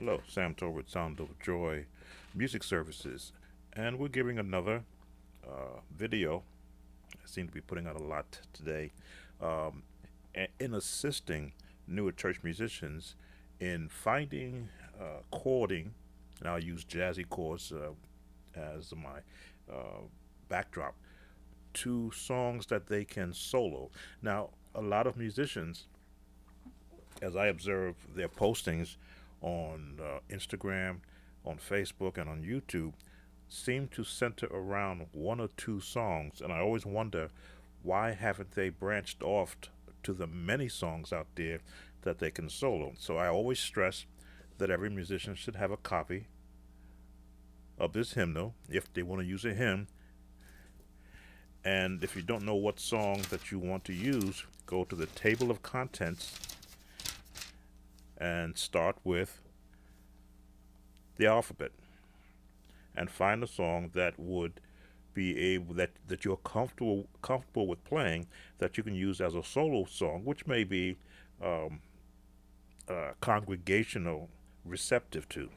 Hello, Sam Tolbert, Sound of Joy Music Services, and we're giving another video. I seem to be putting out a lot today um, in assisting newer church musicians in finding chording, and I'll use jazzy chords as my uh, backdrop to songs that they can solo. Now, a lot of musicians, as I observe their postings on Instagram, on Facebook, and on YouTube, seem to center around one or two songs, and I always wonder why haven't they branched off to the many songs out there that they can solo. So I always stress that every musician should have a copy of this hymnal if they want to use a hymn. And if you don't know what song that you want to use, go to the table of contents and start with the alphabet and find a song that would be able that you're comfortable with playing, that you can use as a solo song, which may be um, congregational receptive to.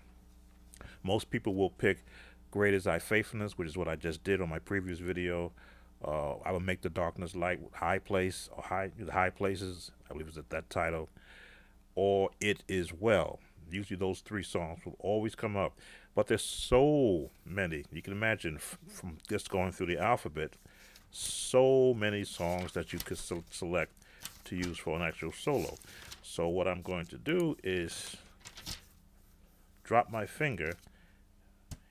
Most people will pick "Great Is Thy Faithfulness," which is what I just did on my previous video. I will make the darkness light, high place or high places. I believe it's at that title, or "It Is Well." Usually, those three songs will always come up, but there's so many. You can imagine from just going through the alphabet, so many songs that you could select to use for an actual solo. So what I'm going to do is drop my finger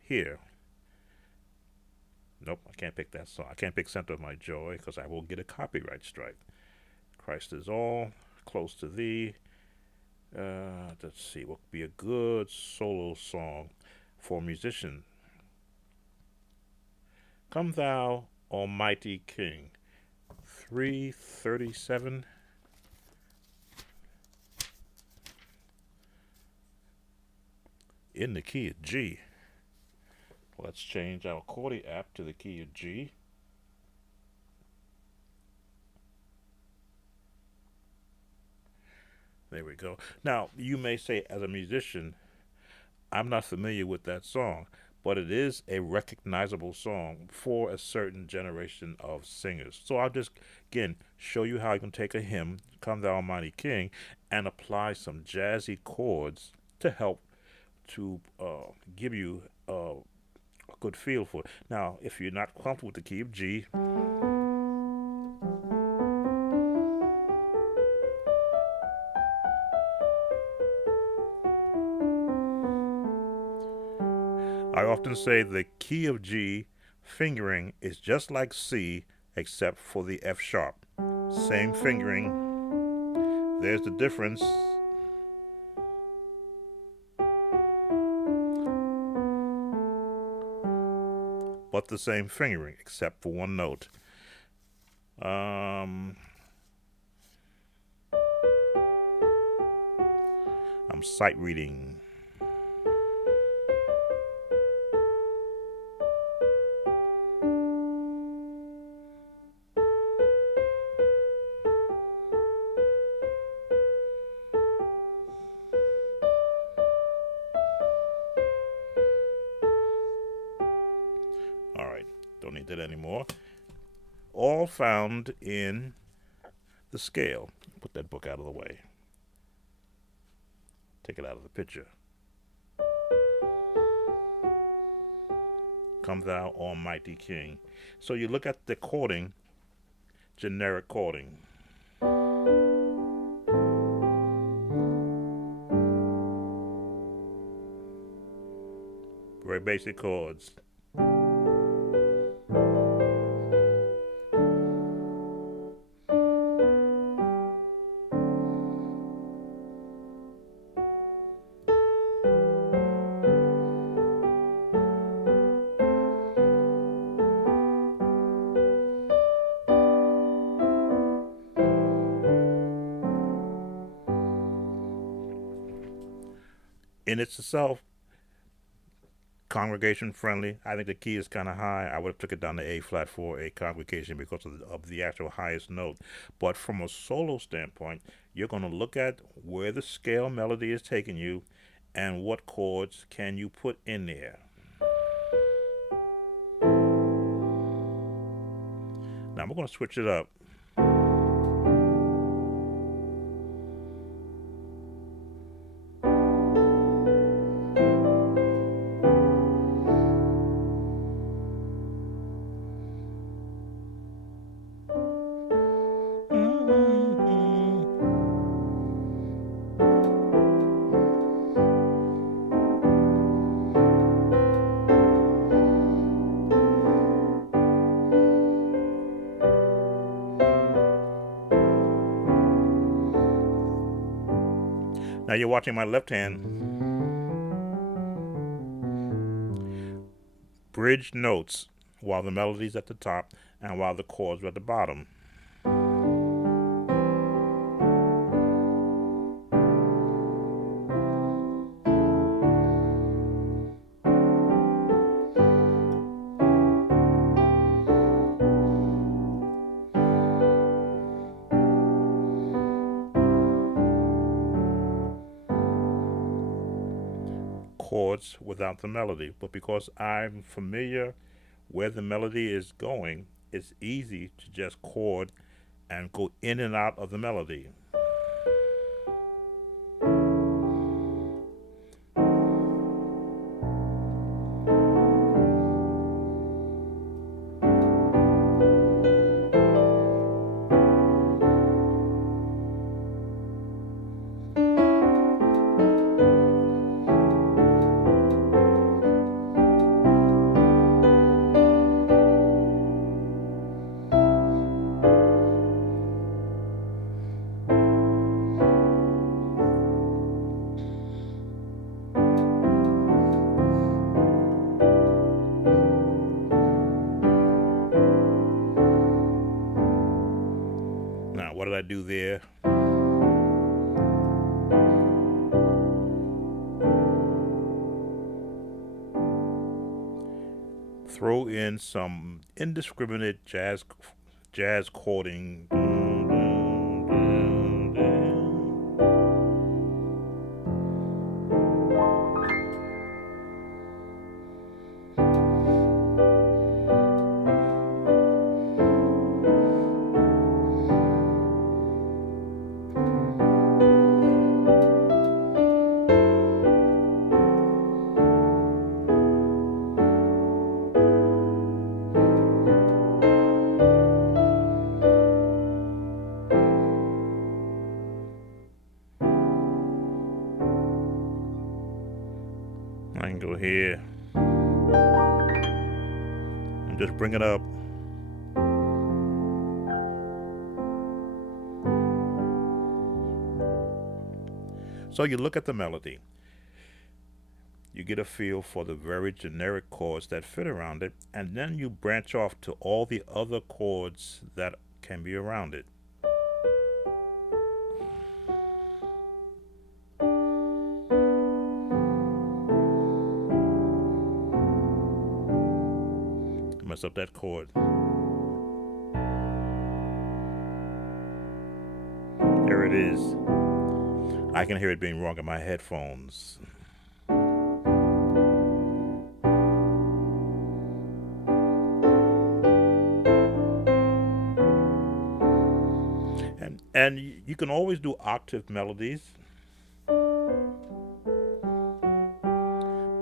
here. Nope, I can't pick that song. I can't pick "Center of My Joy" because I will get a copyright strike. "Christ is All," "Close to Thee." Let's see, what would be a good solo song for a musician? "Come Thou Almighty King." 337. In the key of G. Let's change our Chordy app to the key of G. There we go. Now, you may say, as a musician, I'm not familiar with that song, but it is a recognizable song for a certain generation of singers. So I'll just, again, show you how you can take a hymn, "Come Thou Almighty King," and apply some jazzy chords to help to give you a good feel for it. Now, if you're not comfortable with the key of G, I often say the key of G fingering is just like C except for the F sharp. Same fingering. There's the difference. But the same fingering except for one note. I'm sight reading. All right, don't need that anymore. All found in the scale. Put that book out of the way. Take it out of the picture. "Come Thou Almighty King." So you look at the chording, generic chording. Very basic chords. In itself, congregation friendly. I think the key is kind of high. I would have took it down to A flat for a congregation because of the actual highest note. But from a solo standpoint, you're going to look at where the scale melody is taking you and what chords can you put in there? Now we're going to switch it up. Now you're watching my left hand bridge notes while the melody's at the top and while the chords are at the bottom. Chords without the melody, but because I'm familiar where the melody is going, it's easy to just chord and go in and out of the melody. Now, what did I do there? Throw in some indiscriminate jazz chording. I can go here and just bring it up. So you look at the melody, you get a feel for the very generic chords that fit around it, and then you branch off to all the other chords that can be around it. Mess up that chord. There it is. I can hear it being wrong in my headphones. And you can always do octave melodies,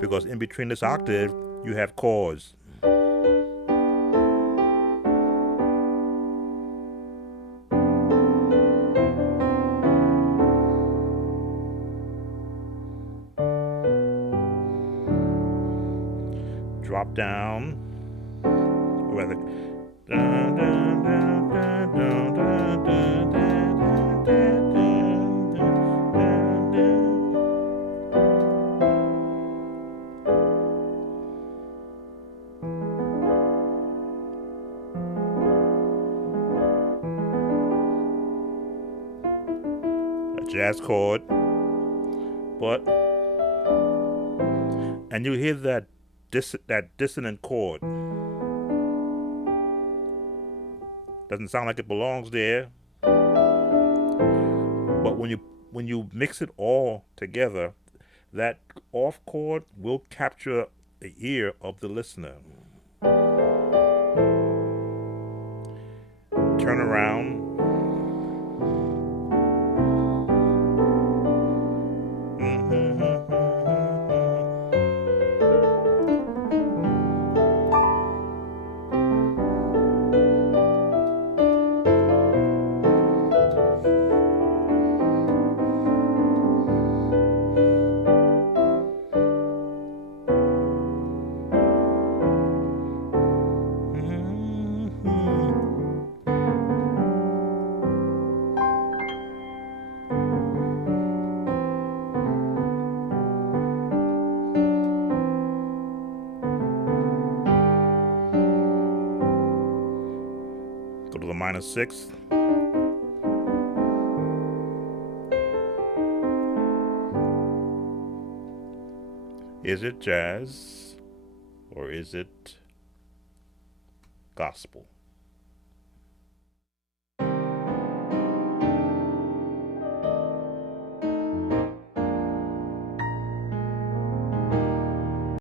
because in between this octave you have chords. Drop down, or rather, a jazz chord, but, and you hear that dissonant chord. Doesn't sound like it belongs there, but when you mix it all together, That off chord will capture the ear of the listener. Turn around. Go to the minor sixth. Is it jazz or is it gospel?